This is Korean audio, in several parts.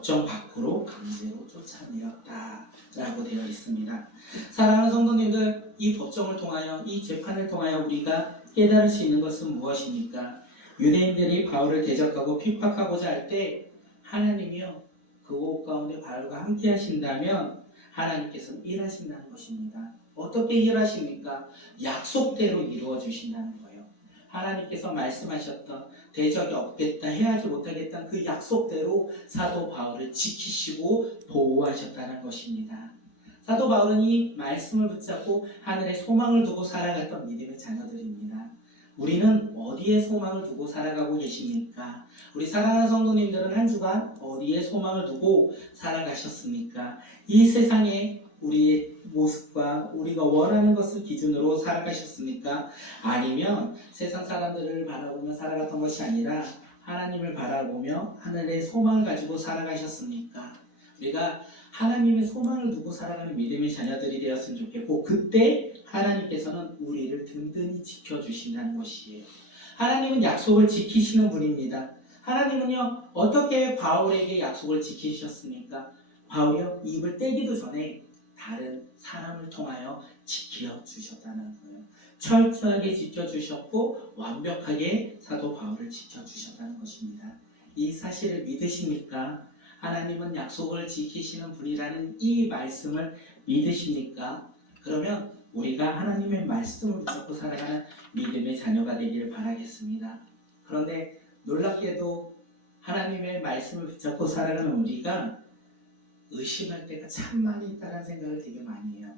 법정 밖으로 강제로 쫓아내었다라고 되어 있습니다. 사랑하는 성도님들, 이 법정을 통하여, 이 재판을 통하여 우리가 깨달을 수 있는 것은 무엇입니까? 유대인들이 바울을 대적하고 핍박하고자 할 때 하나님이요 그 옷 가운데 바울과 함께 하신다면 하나님께서는 일하신다는 것입니다. 어떻게 일하십니까? 약속대로 이루어 주신다는 거예요. 하나님께서 말씀하셨던 대적이 없겠다, 해하지 못하겠다는 그 약속대로 사도 바울을 지키시고 보호하셨다는 것입니다. 사도 바울은 이 말씀을 붙잡고 하늘에 소망을 두고 살아갔던 믿음의 자녀들입니다. 우리는 어디에 소망을 두고 살아가고 계십니까? 우리 사랑하는 성도님들은 한 주간 어디에 소망을 두고 살아가셨습니까? 이 세상에 우리의 모습과 우리가 원하는 것을 기준으로 살아가셨습니까? 아니면 세상 사람들을 바라보며 살아갔던 것이 아니라 하나님을 바라보며 하늘의 소망을 가지고 살아가셨습니까? 우리가 하나님의 소망을 두고 살아가는 믿음의 자녀들이 되었으면 좋겠고, 그때 하나님께서는 우리를 든든히 지켜주신다는 것이에요. 하나님은 약속을 지키시는 분입니다. 하나님은요, 어떻게 바울에게 약속을 지키셨습니까? 바울이요, 입을 떼기도 전에 다른 사람을 통하여 지켜주셨다는 거예요. 철저하게 지켜주셨고 완벽하게 사도 바울을 지켜주셨다는 것입니다. 이 사실을 믿으십니까? 하나님은 약속을 지키시는 분이라는 이 말씀을 믿으십니까? 그러면 우리가 하나님의 말씀을 붙잡고 살아가는 믿음의 자녀가 되기를 바라겠습니다. 그런데 놀랍게도 하나님의 말씀을 붙잡고 살아가는 우리가 의심할 때가 참 많이 있다는 생각을 되게 많이 해요.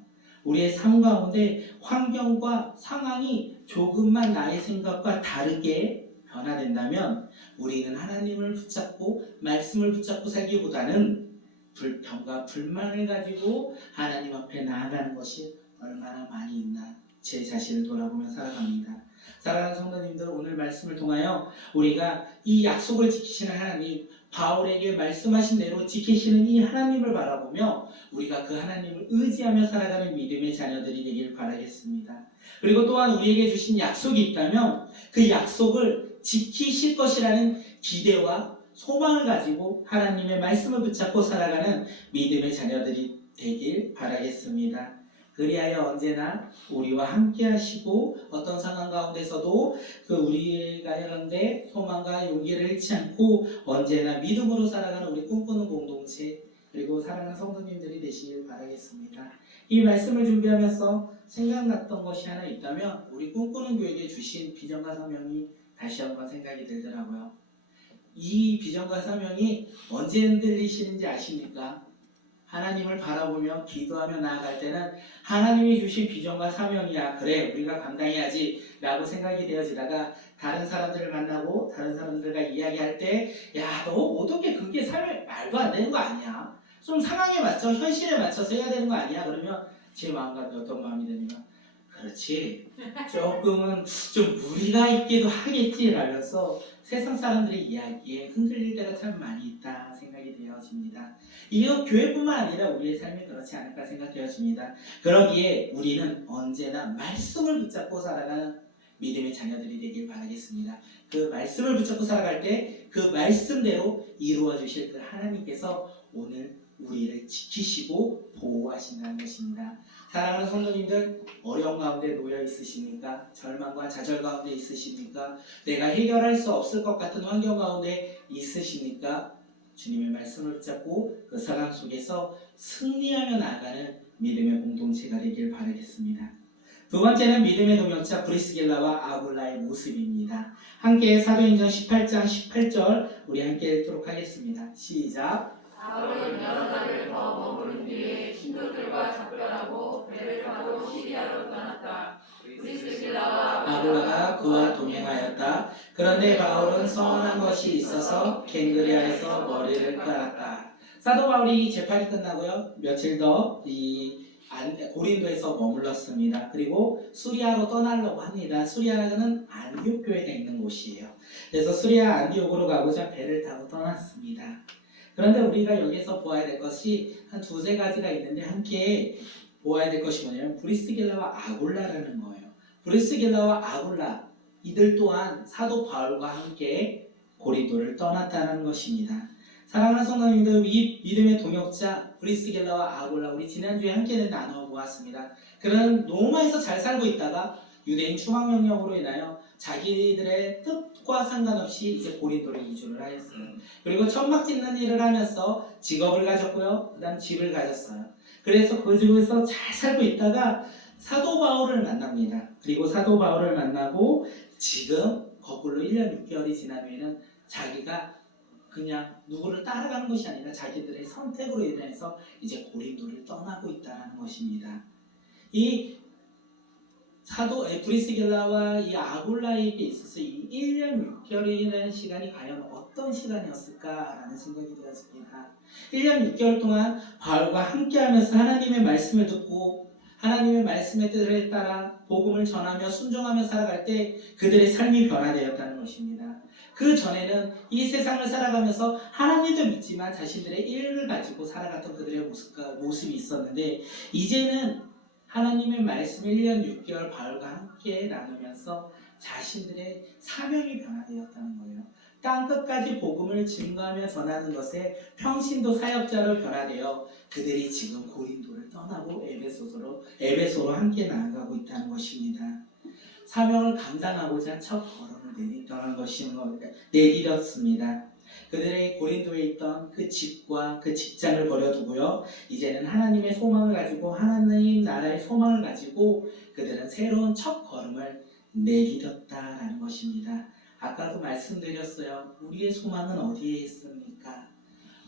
우리의 삶 가운데 환경과 상황이 조금만 나의 생각과 다르게 변화된다면 우리는 하나님을 붙잡고 말씀을 붙잡고 살기보다는 불평과 불만을 가지고 하나님 앞에 나아가는 것이 얼마나 많이 있나 제 자신을 돌아보며 살아갑니다. 사랑하는 성도님들, 오늘 말씀을 통하여 우리가 이 약속을 지키시는 하나님, 바울에게 말씀하신 대로 지키시는 이 하나님을 바라보며 우리가 그 하나님을 의지하며 살아가는 믿음의 자녀들이 되길 바라겠습니다. 그리고 또한 우리에게 주신 약속이 있다면 그 약속을 지키실 것이라는 기대와 소망을 가지고 하나님의 말씀을 붙잡고 살아가는 믿음의 자녀들이 되길 바라겠습니다. 그리하여 언제나 우리와 함께 하시고 어떤 상황 가운데서도 우리가 하는데 소망과 용기를 잃지 않고 언제나 믿음으로 살아가는 우리 꿈꾸는 공동체, 그리고 사랑하는 성도님들이 되시길 바라겠습니다. 이 말씀을 준비하면서 생각났던 것이 하나 있다면 우리 꿈꾸는 교회에 주신 비전과 사명이 다시 한번 생각이 들더라고요. 이 비전과 사명이 언제 흔들리시는지 아십니까? 하나님을 바라보며 기도하며 나아갈 때는 하나님이 주신 비전과 사명이야, 그래 우리가 감당해야지 라고 생각이 되어지다가 다른 사람들을 만나고 다른 사람들과 이야기할 때 야, 너 어떻게 그게 사명, 말도 안 되는 거 아니야? 좀 상황에 맞춰 현실에 맞춰서 해야 되는 거 아니야? 그러면 제 마음과 어떤 마음이 드냐면 그렇지, 조금은 좀 무리가 있기도 하겠지 라면서 세상 사람들의 이야기에 흔들릴 때가 참 많이 있다 생각이 되어집니다. 이거 교회뿐만 아니라 우리의 삶이 그렇지 않을까 생각되어집니다. 그러기에 우리는 언제나 말씀을 붙잡고 살아가는 믿음의 자녀들이 되길 바라겠습니다. 그 말씀을 붙잡고 살아갈 때 그 말씀대로 이루어 주실 그 하나님께서 오늘 우리를 지키시고 보호하신다는 것입니다. 사랑하는 성도님들, 어려운 가운데 놓여 있으십니까? 절망과 좌절 가운데 있으십니까? 내가 해결할 수 없을 것 같은 환경 가운데 있으십니까? 주님의 말씀을 붙잡고 그 상황 속에서 승리하며 나아가는 믿음의 공동체가 되길 바라겠습니다. 두 번째는 믿음의 동역자 브리스길라와 아굴라의 모습입니다. 함께 사도행전 18장 18절 우리 함께 읽도록 하겠습니다. 시작. 바울은 여러 달을 더 머무른 뒤에 신도들과 작별하고 배를 타고 시리아로 떠났다. 브리스길라와 아굴라가 그와 동행하였다. 그런데 바울은 서운한 것이 있어서 갱그레아에서 머리를 깔았다. 사도 바울이 재판이 끝나고요, 며칠 더 고린도에서 머물렀습니다. 그리고 수리아로 떠나려고 합니다. 수리아는 안디옥 교회가 있는 곳이에요. 그래서 수리아 안디옥으로 가고자 배를 타고 떠났습니다. 그런데 우리가 여기서 보아야 될 것이 한 두세 가지가 있는데 함께 보아야 될 것이 뭐냐면 브리스길라와 아굴라라는 거예요. 브리스길라와 아굴라, 이들 또한 사도 바울과 함께 고린도를 떠났다는 것입니다. 사랑하는 성도님들, 이 믿음의 동역자 브리스길라와 아굴라, 우리 지난주에 함께 나눠 보았습니다. 그는 로마에서 잘 살고 있다가 유대인 추방명령으로 인하여 자기들의 뜻과 상관없이 이제 고린도로 이주를 하였어요. 그리고 천막 짓는 일을 하면서 직업을 가졌고요. 그 다음 집을 가졌어요. 그래서 그 집에서 잘 살고 있다가 사도 바울을 만납니다. 그리고 사도 바울을 만나고 지금 거꾸로 1년 6개월이 지난 후에는 자기가 그냥 누구를 따라가는 것이 아니라 자기들의 선택으로 인해서 이제 고린도를 떠나고 있다는 것입니다. 이 사도 브리스길라와 이 아굴라에게 있어서 이 1년 6개월이라는 시간이 과연 어떤 시간이었을까라는 생각이 되었습니다. 1년 6개월 동안 바울과 함께하면서 하나님의 말씀을 듣고 하나님의 말씀의 뜻에 따라 복음을 전하며 순종하며 살아갈 때 그들의 삶이 변화되었다는 것입니다. 그 전에는 이 세상을 살아가면서 하나님도 믿지만 자신들의 일을 가지고 살아갔던 그들의 모습이 있었는데 이제는 하나님의 말씀 1년 6개월 바울과 함께 나누면서 자신들의 사명이 변화되었다는 거예요. 땅끝까지 복음을 증거하며 전하는 것에 평신도 사역자로 변화되어 그들이 지금 고린도를 떠나고 에베소로 함께 나아가고 있다는 것입니다. 사명을 감당하고자 첫 걸음을 내디뎠습니다. 그들의 고린도에 있던 그 집과 그 직장을 버려두고요. 이제는 하나님의 소망을 가지고 하나님 나라의 소망을 가지고 그들은 새로운 첫 걸음을 내디뎠다라는 것입니다. 아까도 말씀드렸어요. 우리의 소망은 어디에 있습니까?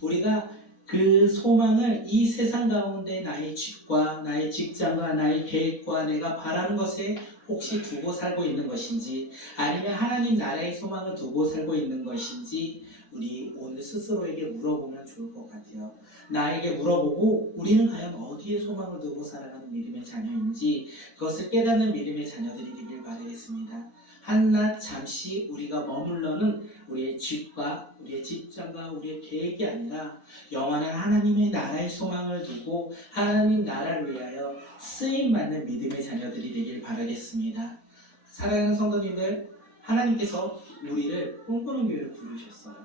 우리가 그 소망을 이 세상 가운데 나의 집과 나의 직장과 나의 계획과 내가 바라는 것에 혹시 두고 살고 있는 것인지 아니면 하나님 나라의 소망을 두고 살고 있는 것인지 우리 오늘 스스로에게 물어보면 좋을 것 같아요. 나에게 물어보고 우리는 과연 어디에 소망을 두고 살아가는 믿음의 자녀인지 그것을 깨닫는 믿음의 자녀들이 되길 바라겠습니다. 한낱 잠시 우리가 머물러는 우리의 집과 우리의 직장과 우리의 계획이 아니라 영원한 하나님의 나라의 소망을 두고 하나님 나라를 위하여 쓰임받는 믿음의 자녀들이 되길 바라겠습니다. 사랑하는 성도님들, 하나님께서 우리를 꿈꾸는 교회로 부르셨어요.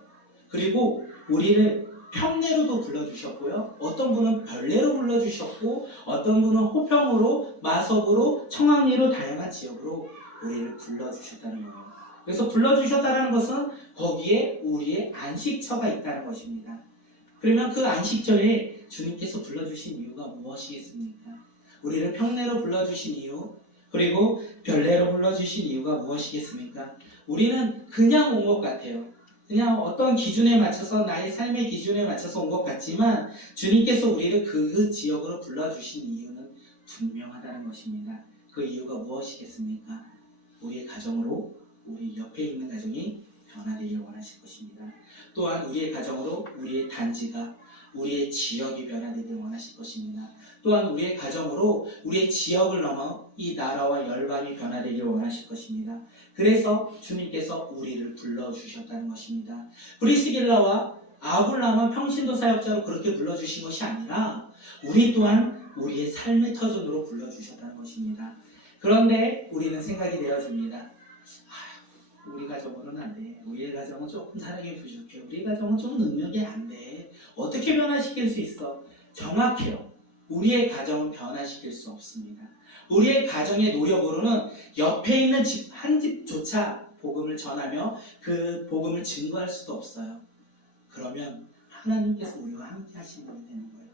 그리고 우리를 평내로도 불러주셨고요. 어떤 분은 별내로 불러주셨고 어떤 분은 호평으로, 마석으로, 청학리로 다양한 지역으로 우리를 불러주셨다는 거예요. 그래서 불러주셨다는 것은 거기에 우리의 안식처가 있다는 것입니다. 그러면 그 안식처에 주님께서 불러주신 이유가 무엇이겠습니까? 우리를 평내로 불러주신 이유, 그리고 별내로 불러주신 이유가 무엇이겠습니까? 우리는 그냥 온 것 같아요. 그냥 어떤 기준에 맞춰서 나의 삶의 기준에 맞춰서 온 것 같지만 주님께서 우리를 그 지역으로 불러주신 이유는 분명하다는 것입니다. 그 이유가 무엇이겠습니까? 우리의 가정으로 우리 옆에 있는 가정이 변화되길 원하실 것입니다. 또한 우리의 가정으로 우리의 단지가 우리의 지역이 변화되길 원하실 것입니다. 또한 우리의 가정으로 우리의 지역을 넘어 이 나라와 열방이 변화되길 원하실 것입니다. 그래서 주님께서 우리를 불러주셨다는 것입니다. 브리스길라와 아굴라만 평신도 사역자로 그렇게 불러주신 것이 아니라 우리 또한 우리의 삶의 터전으로 불러주셨다는 것입니다. 그런데 우리는 생각이 되어집니다. 우리 가정으로는 안 돼. 우리 가정은 조금 사랑이 부족해. 우리 가정은 좀 능력이 안 돼. 어떻게 변화시킬 수 있어? 정확해요. 우리의 가정은 변화시킬 수 없습니다. 우리의 가정의 노력으로는 옆에 있는 집 한 집조차 복음을 전하며 그 복음을 증거할 수도 없어요. 그러면 하나님께서 우리와 함께 하시는 분이 되는 거예요.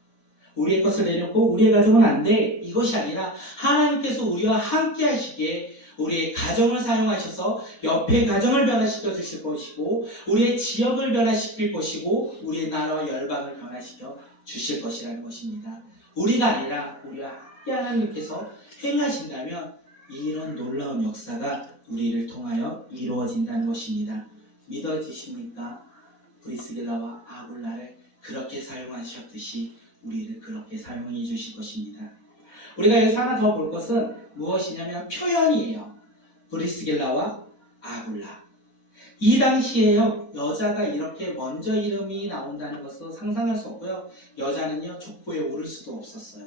우리의 것을 내놓고 우리의 가정은 안 돼. 이것이 아니라 하나님께서 우리와 함께 하시기에 우리의 가정을 사용하셔서 옆의 가정을 변화시켜 주실 것이고 우리의 지역을 변화시킬 것이고 우리의 나라와 열방을 변화시켜 주실 것이라는 것입니다. 우리가 아니라 우리와 함께 하나님께서 행하신다면 이런 놀라운 역사가 우리를 통하여 이루어진다는 것입니다. 믿어지십니까? 브리스길라와 아굴라를 그렇게 사용하셨듯이 우리를 그렇게 사용해 주실 것입니다. 우리가 여기서 하나 더 볼 것은 무엇이냐면 표현이에요. 브리스길라와 아굴라. 이 당시에요, 여자가 이렇게 먼저 이름이 나온다는 것은 상상할 수 없고요. 여자는요, 족보에 오를 수도 없었어요.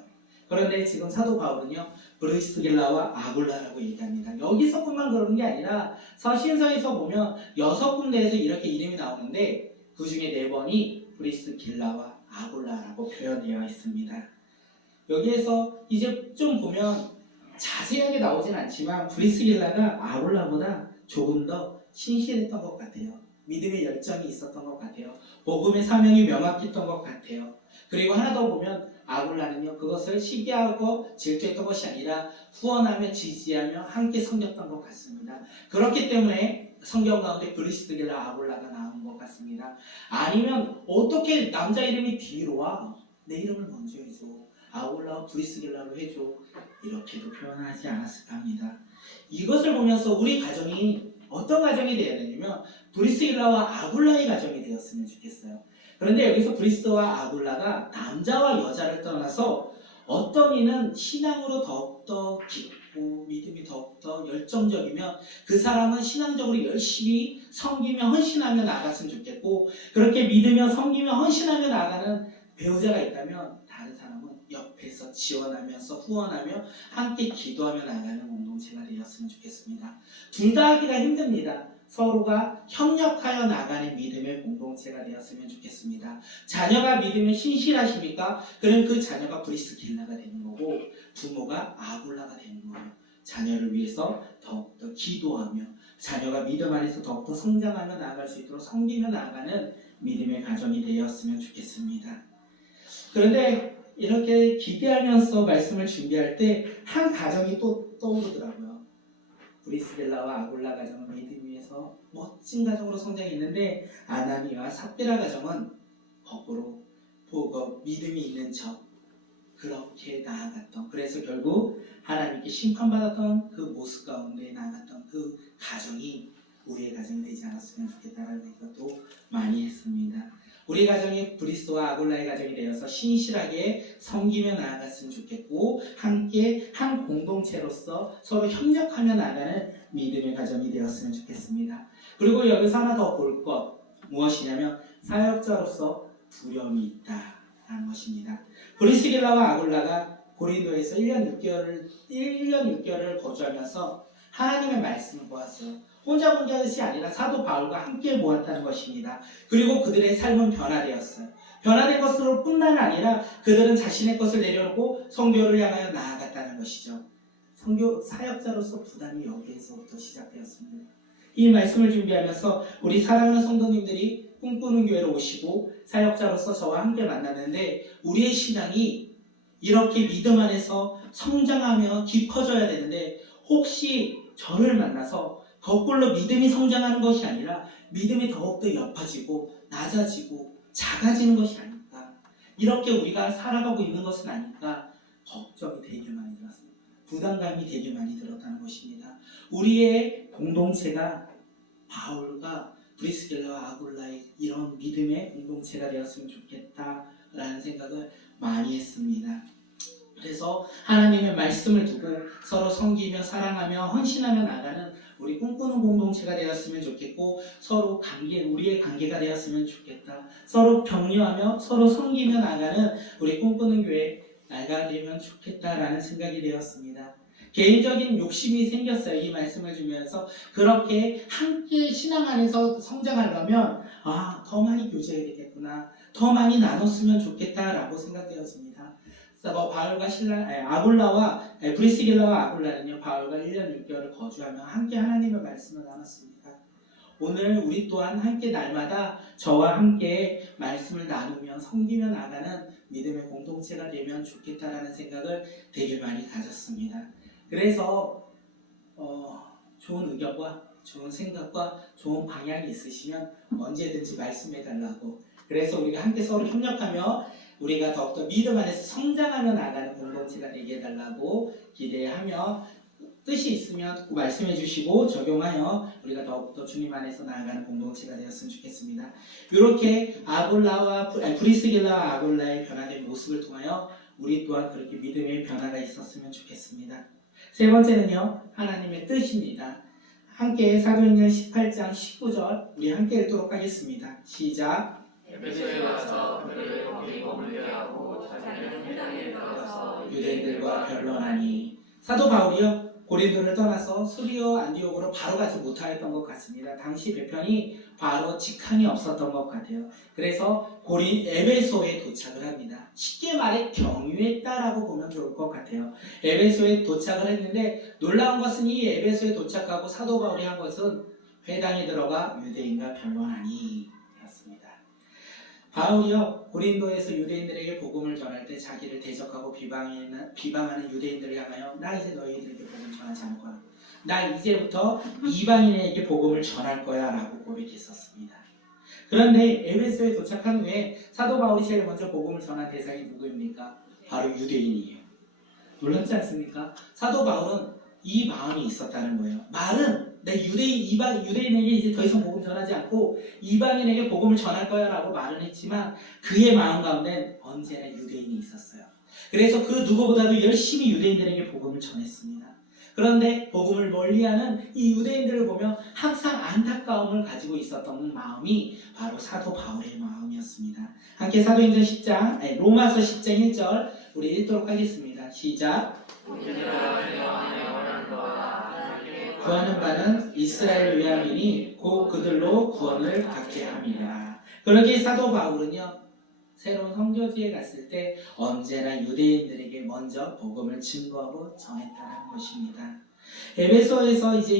그런데 지금 사도 바울은요, 브리스길라와 아굴라라고 얘기합니다. 여기서뿐만 그러는 게 아니라 서신서에서 보면 6군데에서 이렇게 이름이 나오는데 그 중에 4번이 브리스길라와 아굴라라고 표현되어 있습니다. 여기에서 이제 좀 보면 자세하게 나오진 않지만 브리스길라가 아굴라보다 조금 더 신실했던 것 같아요. 믿음의 열정이 있었던 것 같아요. 복음의 사명이 명확했던 것 같아요. 그리고 하나 더 보면 아굴라는요, 그것을 시기하고 질투했던 것이 아니라 후원하며 지지하며 함께 섬겼던 것 같습니다. 그렇기 때문에 성경 가운데 브리스길라 아굴라가 나온 것 같습니다. 아니면 어떻게 남자 이름이 뒤로 와? 내 이름을 먼저 해줘. 아굴라와 브리스길라로 해줘. 이렇게도 표현하지 않았을까 합니다. 이것을 보면서 우리 가정이 어떤 가정이 되어야 되냐면 브리스길라와 아굴라의 가정이 되었으면 좋겠어요. 그런데 여기서 브리스와 아굴라가 남자와 여자를 떠나서 어떤 이는 신앙으로 더욱더 깊고 믿음이 더욱더 열정적이면 그 사람은 신앙적으로 열심히 섬기며 헌신하며 나아갔으면 좋겠고, 그렇게 믿으며 섬기며 헌신하며 나아가는 배우자가 있다면 다른 사람은 옆에서 지원하면서 후원하며 함께 기도하며 나아가는 공동체가 되었으면 좋겠습니다. 둘 다 하기가 힘듭니다. 서로가 협력하여 나가는 믿음의 공동체가 되었으면 좋겠습니다. 자녀가 믿음에 신실하십니까? 그럼 그 자녀가 브리스길라가 되는 거고 부모가 아굴라가 되는 거예요. 자녀를 위해서 더욱더 기도하며 자녀가 믿음 안에서 더욱더 성장하며 나아갈 수 있도록 섬기며 나아가는 믿음의 가정이 되었으면 좋겠습니다. 그런데 이렇게 기대하면서 말씀을 준비할 때 한 가정이 또 떠오르더라고요. 브리스길라와 아굴라 가정은 믿음 위에서 멋진 가정으로 성장했는데 아나니와 삽비라 가정은 거꾸로 보고 믿음이 있는 척 그렇게 나아갔던, 그래서 결국 하나님께 심판받았던 그 모습 가운데 나아갔던 그 가정이 우리의 가정이 되지 않았으면 좋겠다는 생각도 많이 했습니다. 우리 가정이 브리스와 아굴라의 가정이 되어서 신실하게 섬기며 나아갔으면 좋겠고 함께 한 공동체로서 서로 협력하며 나아가는 믿음의 가정이 되었으면 좋겠습니다. 그리고 여기서 하나 더 볼 것 무엇이냐면 사역자로서 두려움이 있다라는 것입니다. 브리스길라와 아굴라가 고린도에서 1년 6개월을 거주하면서 하나님의 말씀을 보았어요. 혼자 본 것이 아니라 사도 바울과 함께 보았다는 것입니다. 그리고 그들의 삶은 변화되었어요. 변화된 것으로 뿐만 아니라 그들은 자신의 것을 내려놓고 성교를 향하여 나아갔다는 것이죠. 성교 사역자로서 부담이 여기에서부터 시작되었습니다. 이 말씀을 준비하면서 우리 사랑하는 성도님들이 꿈꾸는 교회로 오시고 사역자로서 저와 함께 만났는데 우리의 신앙이 이렇게 믿음 안에서 성장하며 깊어져야 되는데 혹시 저를 만나서 거꾸로 믿음이 성장하는 것이 아니라 믿음이 더욱더 옅어지고 낮아지고 작아지는 것이 아닐까, 이렇게 우리가 살아가고 있는 것은 아닐까 걱정이 되게 많이 들었습니다. 부담감이 되게 많이 들었다는 것입니다. 우리의 공동체가 바울과 브리스길라와 아굴라의 이런 믿음의 공동체가 되었으면 좋겠다라는 생각을 많이 했습니다. 그래서 하나님의 말씀을 두고 서로 섬기며 사랑하며 헌신하며 나가는 우리 꿈꾸는 공동체가 되었으면 좋겠고 서로 우리의 관계가 되었으면 좋겠다. 서로 격려하며 서로 섬기며 나가는 우리 꿈꾸는 교회가 되면 좋겠다라는 생각이 되었습니다. 개인적인 욕심이 생겼어요. 이 말씀을 주면서 그렇게 함께 신앙 안에서 성장하려면 더 많이 교제해야 되겠구나, 더 많이 나눴으면 좋겠다라고 생각되었습니다. 그래서 바울과 브리스길라와 아굴라는요, 바울과 1년 6개월을 거주하며 함께 하나님의 말씀을 나눴습니다. 오늘 우리 또한 함께 날마다 저와 함께 말씀을 나누며 섬기며 나가는 믿음의 공동체가 되면 좋겠다라는 생각을 되게 많이 가졌습니다. 그래서 좋은 의견과 좋은 생각과 좋은 방향이 있으시면 언제든지 말씀해 달라고, 그래서 우리가 함께 서로 협력하며 우리가 더욱더 믿음 안에서 성장하며 나가는 공동체가 되게 해달라고 기대하며 뜻이 있으면 말씀해 주시고 적용하여 우리가 더욱더 주님 안에서 나아가는 공동체가 되었으면 좋겠습니다. 이렇게 브리스길라와 아굴라의 변화된 모습을 통하여 우리 또한 그렇게 믿음의 변화가 있었으면 좋겠습니다. 세 번째는요, 하나님의 뜻입니다. 함께 사도행전 18장 19절 우리 함께 읽도록 하겠습니다. 시작. 에베소에 와서 그들을 거기 머물게 하고 자기는 회당에 들어가서 유대인들과 변론하니. 사도 바울이요, 고린도를 떠나서 수리오 안디옥으로 바로 가지 못하였던 것 같습니다. 당시 배편이 바로 직항이 없었던 것 같아요. 그래서 에베소에 도착을 합니다. 쉽게 말해 경유했다라고 보면 좋을 것 같아요. 에베소에 도착을 했는데 놀라운 것은 이 에베소에 도착하고 사도 바울이 한 것은 회당에 들어가 유대인과 변론하니 였습니다. 바울이요 고린도에서 유대인들에게 복음을 전할 때 자기를 대적하고 비방하는 유대인들을 향하여 나 이제 너희들에게 복음을 전하지 않을 거야. 나 이제부터 이방인에게 복음을 전할 거야 라고 고백했었습니다. 그런데 에베소에 도착한 후에 사도 바울이 제일 먼저 복음을 전한 대상이 누구입니까? 바로 유대인이에요. 놀랍지 않습니까? 사도 바울은 이 마음이 있었다는 거예요. 말은 내 유대인에게 이제 더 이상 복음 전하지 않고 이방인에게 복음을 전할 거야 라고 말은 했지만 그의 마음 가운데 언제나 유대인이 있었어요. 그래서 그 누구보다도 열심히 유대인들에게 복음을 전했습니다. 그런데 복음을 멀리하는 이 유대인들을 보며 항상 안타까움을 가지고 있었던 마음이 바로 사도 바울의 마음이었습니다. 함께 사도행전 10장, 로마서 10장 1절 우리 읽도록 하겠습니다. 시작. 구하는 바는 이스라엘 위함이니 곧 그들로 구원을 받게 함이라. 그러기에 사도 바울은요 새로운 선교지에 갔을 때 언제나 유대인들에게 먼저 복음을 증거하고 전했다는 것입니다. 에베소에서 이제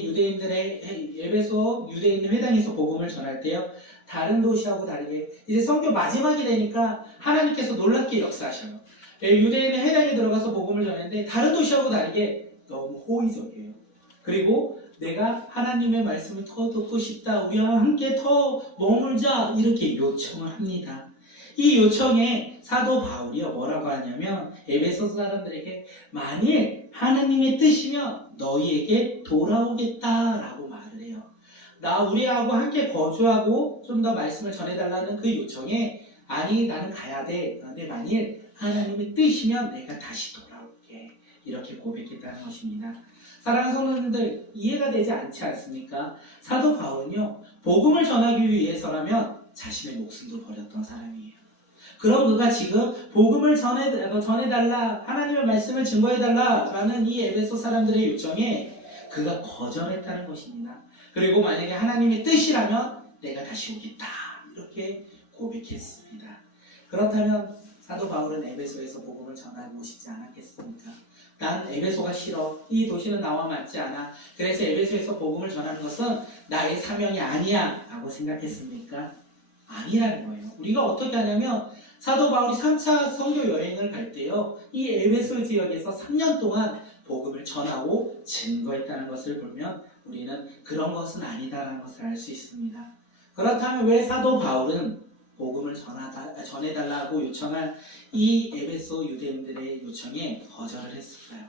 에베소 유대인 회당에서 복음을 전할 때요 다른 도시하고 다르게 이제 선교 마지막이 되니까 하나님께서 놀랍게 역사하셔요. 유대인 회당에 들어가서 복음을 전했는데 다른 도시하고 다르게 너무 호의적이에요. 그리고 내가 하나님의 말씀을 더 듣고 싶다, 우리와 함께 더 머물자 이렇게 요청을 합니다. 이 요청에 사도 바울이요 뭐라고 하냐면 에베소 사람들에게 만일 하나님의 뜻이면 너희에게 돌아오겠다라고 말을 해요. 우리하고 함께 거주하고 좀 더 말씀을 전해달라는 그 요청에 아니 나는 가야 돼. 그런데 만일 하나님의 뜻이면 내가 다시 돌아올게. 이렇게 고백했다는 것입니다. 사랑하는 성도님들 이해가 되지 않지 않습니까? 사도 바울은요 복음을 전하기 위해서라면 자신의 목숨도 버렸던 사람이에요. 그럼 그가 지금 복음을 전해달라 하나님의 말씀을 증거해달라 라는 이 에베소 사람들의 요청에 그가 거절했다는 것입니다. 그리고 만약에 하나님의 뜻이라면 내가 다시 오겠다 이렇게 고백했습니다. 그렇다면 사도 바울은 에베소에서 복음을 전하고 싶지 않았겠습니까? 난 에베소가 싫어. 이 도시는 나와 맞지 않아. 그래서 에베소에서 복음을 전하는 것은 나의 사명이 아니야 라고 생각했습니까? 아니라는 거예요. 우리가 어떻게 하냐면 사도 바울이 3차 선교 여행을 갈 때요 이 에베소 지역에서 3년 동안 복음을 전하고 증거했다는 것을 보면 우리는 그런 것은 아니다라는 것을 알 수 있습니다. 그렇다면 왜 사도 바울은 복음을 전해달라고 요청한 이 에베소 유대인들의 요청에 거절을 했을까요?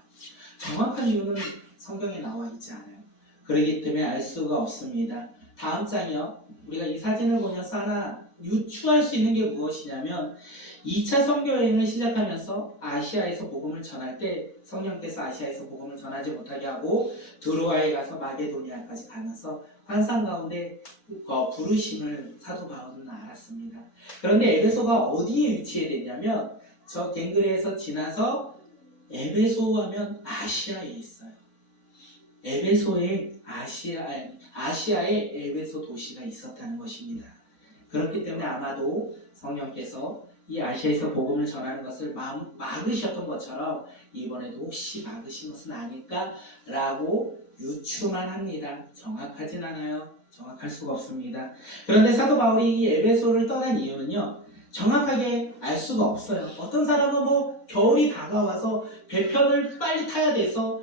정확한 이유는 성경에 나와 있지 않아요. 그렇기 때문에 알 수가 없습니다. 다음 장이요. 우리가 이 사진을 보면서 하나 유추할 수 있는 게 무엇이냐면 2차 선교여행을 시작하면서 아시아에서 복음을 전할 때 성령께서 아시아에서 복음을 전하지 못하게 하고 드로아에 가서 마게도니아까지 가면서 환상 가운데 부르심을 사도 바울은 알았습니다. 그런데 에베소가 어디에 위치해야 되냐면 저 갱그레에서 지나서 에베소 하면 아시아에 있어요. 에베소에 아시아에 에베소 도시가 있었다는 것입니다. 그렇기 때문에 아마도 성령께서 이 아시아에서 복음을 전하는 것을 막으셨던 것처럼 이번에도 혹시 막으신 것은 아닐까라고 유추만 합니다. 정확하진 않아요. 정확할 수가 없습니다. 그런데 사도 바울이 이 에베소를 떠난 이유는요. 정확하게 알 수가 없어요. 어떤 사람은 겨울이 다가와서 배편을 빨리 타야 돼서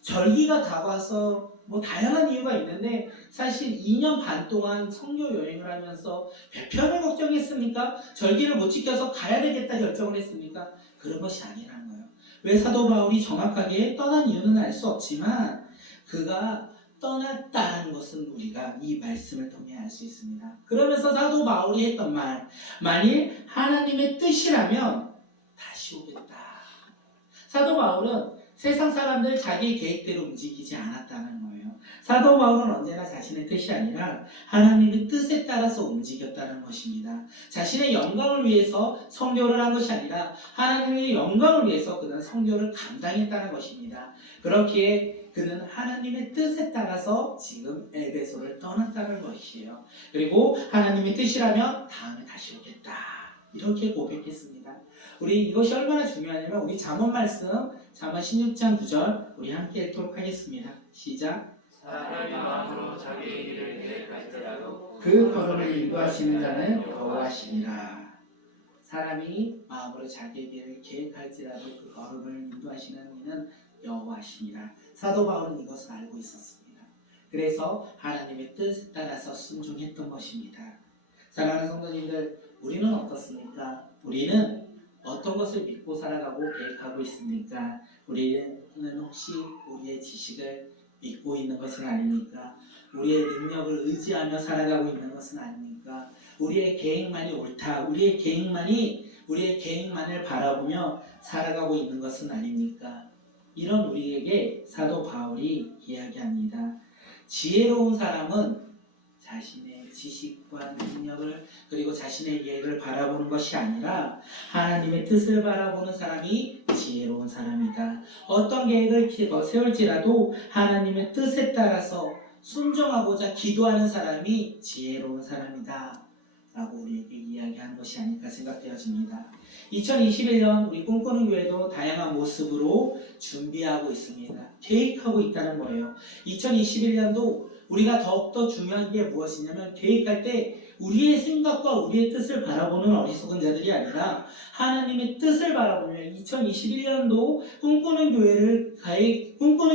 절기가 다가와서 다양한 이유가 있는데 사실 2년 반 동안 선교 여행을 하면서 배편을 걱정했습니까? 절기를 못 지켜서 가야 되겠다 결정을 했습니까? 그런 것이 아니라는 거예요. 왜 사도 바울이 정확하게 떠난 이유는 알 수 없지만 그가 떠났다는 것은 우리가 이 말씀을 통해 알 수 있습니다. 그러면서 사도 바울이 했던 말, 만일 하나님의 뜻이라면 다시 오겠다. 사도 바울은 세상 사람들 자기 계획대로 움직이지 않았다는 거예요. 사도 바울은 언제나 자신의 뜻이 아니라 하나님의 뜻에 따라서 움직였다는 것입니다. 자신의 영광을 위해서 선교를 한 것이 아니라 하나님의 영광을 위해서 그는 선교를 감당했다는 것입니다. 그렇기에 그는 하나님의 뜻에 따라서 지금 에베소를 떠났다는 것이에요. 그리고 하나님의 뜻이라면 다음에 다시 오겠다, 이렇게 고백했습니다. 우리 이것이 얼마나 중요하냐면 우리 잠언 말씀, 잠언 16장 9절 우리 함께 읽도록 하겠습니다. 시작. 사람이 마음으로 자기의 길을 계획할지라도 그 걸음을 인도하시는 자는 여호와시니라. 사람이 마음으로 자기의 길을 계획할지라도 그 걸음을 인도하시는 이는 여호와시니라. 사도 바울은 이것을 알고 있었습니다. 그래서 하나님의 뜻에 따라서 순종했던 것입니다. 사랑하는 성도님들, 우리는 어떻습니까? 우리는 어떤 것을 믿고 살아가고 계획하고 있습니까? 우리는 혹시 우리의 지식을 믿고 있는 것은 아닙니까? 우리의 능력을 의지하며 살아가고 있는 것은 아닙니까? 우리의 계획만이 옳다, 우리의 계획만을 바라보며 살아가고 있는 것은 아닙니까? 이런 우리에게 사도 바울이 이야기합니다. 지혜로운 사람은 자신의 지식과 능력을 그리고 자신의 계획을 바라보는 것이 아니라 하나님의 뜻을 바라보는 사람이 지혜로운 사람이다. 어떤 계획을 세울지라도 하나님의 뜻에 따라서 순종하고자 기도하는 사람이 지혜로운 사람이다 라고 우리에게 이야기하는 것이 아닐까 생각되어집니다. 2021년 우리 꿈꾸는 교회도 다양한 모습으로 준비하고 있습니다. 계획하고 있다는 거예요. 2021년도 우리가 더욱더 중요한 게 무엇이냐면 계획할 때 우리의 생각과 우리의 뜻을 바라보는 어리석은 자들이 아니라 하나님의 뜻을 바라보며 2021년도 꿈꾸는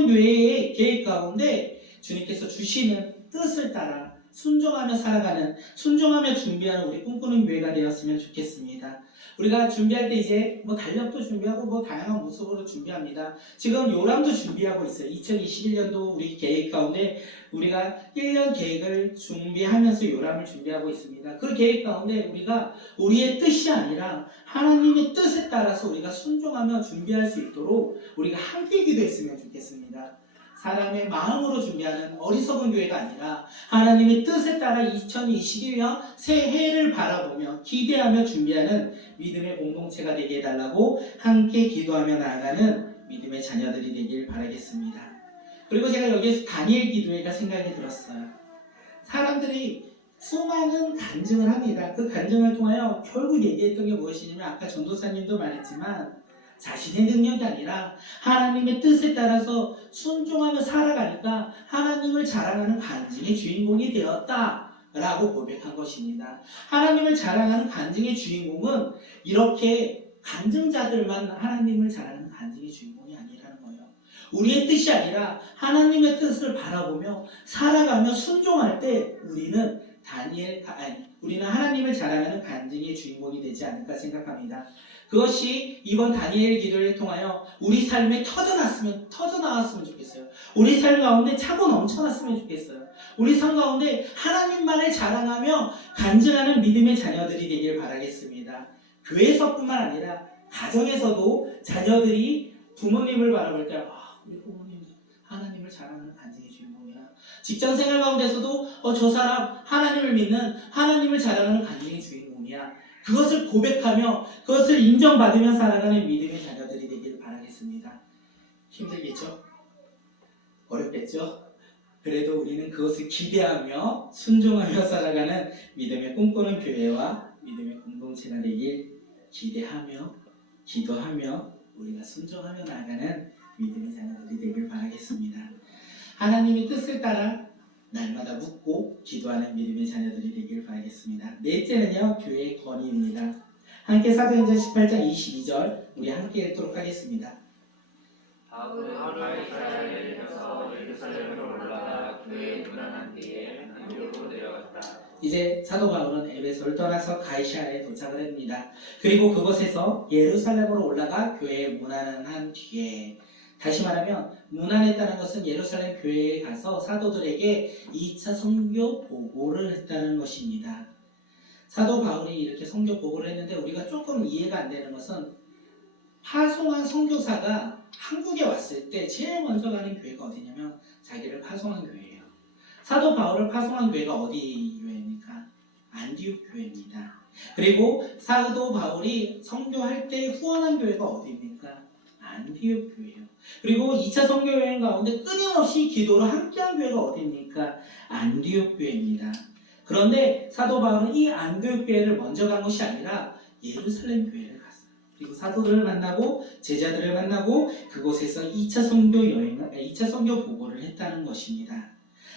교회의 계획 가운데 주님께서 주시는 뜻을 따라 순종하며 살아가는, 순종하며 준비하는 우리 꿈꾸는 교회가 되었으면 좋겠습니다. 우리가 준비할 때 이제 달력도 준비하고 다양한 모습으로 준비합니다. 지금 요람도 준비하고 있어요. 2021년도 우리 계획 가운데 우리가 1년 계획을 준비하면서 요람을 준비하고 있습니다. 그 계획 가운데 우리가 우리의 뜻이 아니라 하나님의 뜻에 따라서 우리가 순종하며 준비할 수 있도록 우리가 함께 기도했으면 좋겠습니다. 사람의 마음으로 준비하는 어리석은 교회가 아니라 하나님의 뜻에 따라 2021년 새해를 바라보며 기대하며 준비하는 믿음의 공동체가 되게 해달라고 함께 기도하며 나아가는 믿음의 자녀들이 되길 바라겠습니다. 그리고 제가 여기에서 다니엘 기도회가 생각이 들었어요. 사람들이 수많은 간증을 합니다. 그 간증을 통하여 결국 얘기했던 게 무엇이냐면 아까 전도사님도 말했지만 자신의 능력이 아니라 하나님의 뜻에 따라서 순종하며 살아가니까 하나님을 자랑하는 간증의 주인공이 되었다라고 고백한 것입니다. 하나님을 자랑하는 간증의 주인공은 이렇게 간증자들만 하나님을 자랑하는 간증의 주인공이 아니라는 거예요. 우리의 뜻이 아니라 하나님의 뜻을 바라보며 살아가며 순종할 때 우리는 하나님을 자랑하는 간증의 주인공이 되지 않을까 생각합니다. 그것이 이번 다니엘 기도를 통하여 우리 삶에 터져나왔으면 좋겠어요. 우리 삶 가운데 차고 넘쳐났으면 좋겠어요. 우리 삶 가운데 하나님만을 자랑하며 간증하는 믿음의 자녀들이 되길 바라겠습니다. 교회에서뿐만 아니라 가정에서도 자녀들이 부모님을 바라볼 때 우리 부모님 하나님을 자랑하는 간증의 주인공이야. 직장 생활 가운데서도 저 사람 하나님을 믿는, 하나님을 자랑하는 간증의 주인공이야. 그것을 고백하며 그것을 인정받으며 살아가는 믿음의 자녀들이 되기를 바라겠습니다. 힘들겠죠? 어렵겠죠? 그래도 우리는 그것을 기대하며 순종하며 살아가는 믿음의 꿈꾸는 교회와 믿음의 공동체가 되길 기대하며 기도하며 우리가 순종하며 나아가는 믿음의 자녀들이 되길 바라겠습니다. 하나님의 뜻을 따라 날마다 묻고 기도하는 믿음의 자녀들이 되길 바라겠습니다. 넷째는요, 교회의 건의입니다. 함께 사도행전 18장 22절 우리 함께 읽도록 하겠습니다. 바울은 가이사랴에 내려서 예루살렘으로 올라가 교회에 문안한 뒤에 안디옥으로 내려갔다. 이제 사도 바울은 에베소를 떠나서 가이사랴에 도착을 합니다. 그리고 그곳에서 예루살렘으로 올라가 교회에 문안을 한 뒤에, 다시 말하면 문안했다는 것은 예루살렘 교회에 가서 사도들에게 2차 선교 보고를 했다는 것입니다. 사도 바울이 이렇게 선교 보고를 했는데 우리가 조금 이해가 안 되는 것은 파송한 선교사가 한국에 왔을 때 제일 먼저 가는 교회가 어디냐면 자기를 파송한 교회예요. 사도 바울을 파송한 교회가 어디 교회입니까? 안디옥 교회입니다. 그리고 사도 바울이 선교할 때 후원한 교회가 어디입니까? 안디옥 교회예요. 그리고 2차 선교 여행 가운데 끊임없이 기도를 함께한 교회가 어디입니까? 안디옥 교회입니다. 그런데 사도 바울은 이 안디옥 교회를 먼저 간 것이 아니라 예루살렘 교회를 갔어요. 그리고 사도들을 만나고 제자들을 만나고 그곳에서 2차 선교 보고를 했다는 것입니다.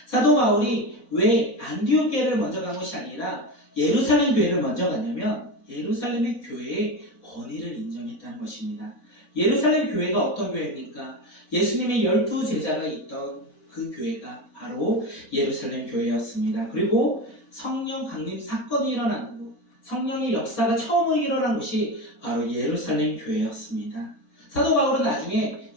사도 바울이 왜 안디옥 교회를 먼저 간 것이 아니라 예루살렘 교회를 먼저 갔냐면 예루살렘의 교회의 권위를 인정했다는 것입니다. 예루살렘 교회가 어떤 교회입니까? 예수님의 12제자가 있던 그 교회가 바로 예루살렘 교회였습니다. 그리고 성령 강림 사건이 일어난 곳, 성령의 역사가 처음 일어난 곳이 바로 예루살렘 교회였습니다. 사도 바울은 나중에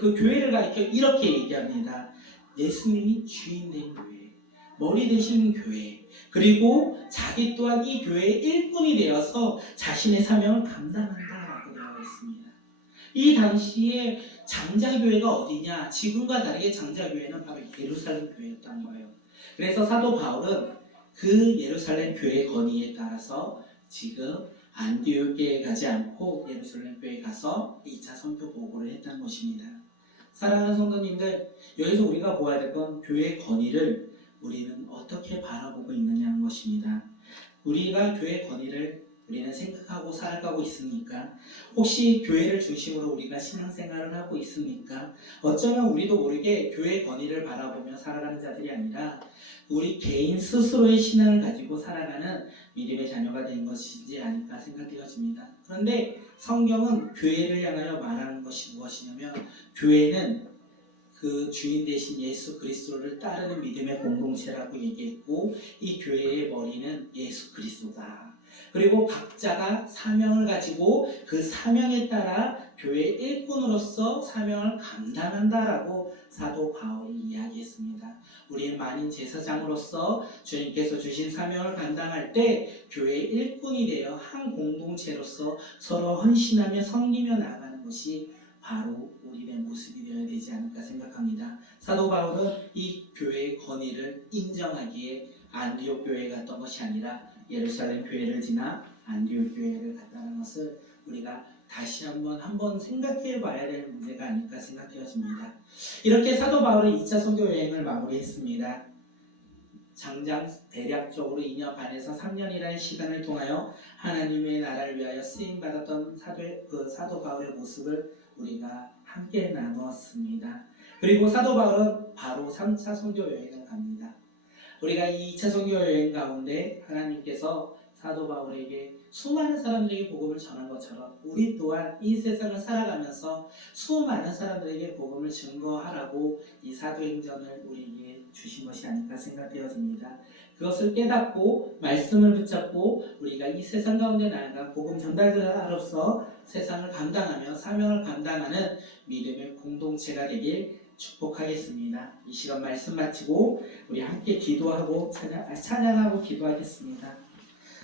그 교회를 가리켜 이렇게 얘기합니다. 예수님이 주인 된 교회, 머리 되신 교회, 그리고 자기 또한 이 교회의 일꾼이 되어서 자신의 사명을 감당한다라고 되어 있습니다. 이 당시에 장자교회가 어디냐? 지금과 다르게 장자교회는 바로 예루살렘 교회였던 거예요. 그래서 사도 바울은 그 예루살렘 교회 건의에 따라서 지금 안디옥 교회에 가지 않고 예루살렘 교회에 가서 2차 선교 보고를 했다는 것입니다. 사랑하는 성도님들, 여기서 우리가 보아야 될 건 교회의 건의를 우리는 어떻게 바라보고 있느냐는 것입니다. 우리가 교회 건의를 우리는 생각하고 살아가고 있습니까? 혹시 교회를 중심으로 우리가 신앙생활을 하고 있습니까? 어쩌면 우리도 모르게 교회 건의를 바라보며 살아가는 자들이 아니라 우리 개인 스스로의 신앙을 가지고 살아가는 믿음의 자녀가 된 것이지 않을까 생각되어집니다. 그런데 성경은 교회를 향하여 말하는 것이 무엇이냐면 교회는 그 주인 되신 예수 그리스도를 따르는 믿음의 공동체라고 얘기했고 이 교회의 머리는 예수 그리스도다. 그리고 각자가 사명을 가지고 그 사명에 따라 교회 일꾼으로서 사명을 감당한다라고 사도 바울이 이야기했습니다. 우리는 만인 제사장으로서 주님께서 주신 사명을 감당할 때 교회 일꾼이 되어 한 공동체로서 서로 헌신하며 섬기며 나아가는 것이 바로 우리의 모습이 되어야 되지 않을까 생각합니다. 사도 바울은 이 교회의 건의를 인정하기에 안디옥 교회에 갔던 것이 아니라 예루살렘 교회를 지나 안디옥 교회를 갔다는 것을 우리가 다시 한번 생각해 봐야 될 문제가 아닐까 생각되어집니다. 이렇게 사도 바울은 2차 선교 여행을 마무리했습니다. 장장 대략적으로 2년 반에서 3년이라는 시간을 통하여 하나님의 나라를 위하여 쓰임받았던 사도 바울의 모습을 우리가 함께 나누었습니다. 그리고 사도 바울은 바로 3차 선교 여행을 갑니다. 우리가 이 2차 선교 여행 가운데 하나님께서 사도 바울에게 수많은 사람들에게 복음을 전한 것처럼 우리 또한 이 세상을 살아가면서 수많은 사람들에게 복음을 증거하라고 이 사도행전을 우리에게 주신 것이 아닐까 생각되어집니다. 그것을 깨닫고 말씀을 붙잡고 우리가 이 세상 가운데 나아가 복음 전달자로서 세상을 감당하며 사명을 감당하는 믿음의 공동체가 되길 축복하겠습니다. 이 시간 말씀 마치고 우리 함께 기도하고 찬양하고 기도하겠습니다.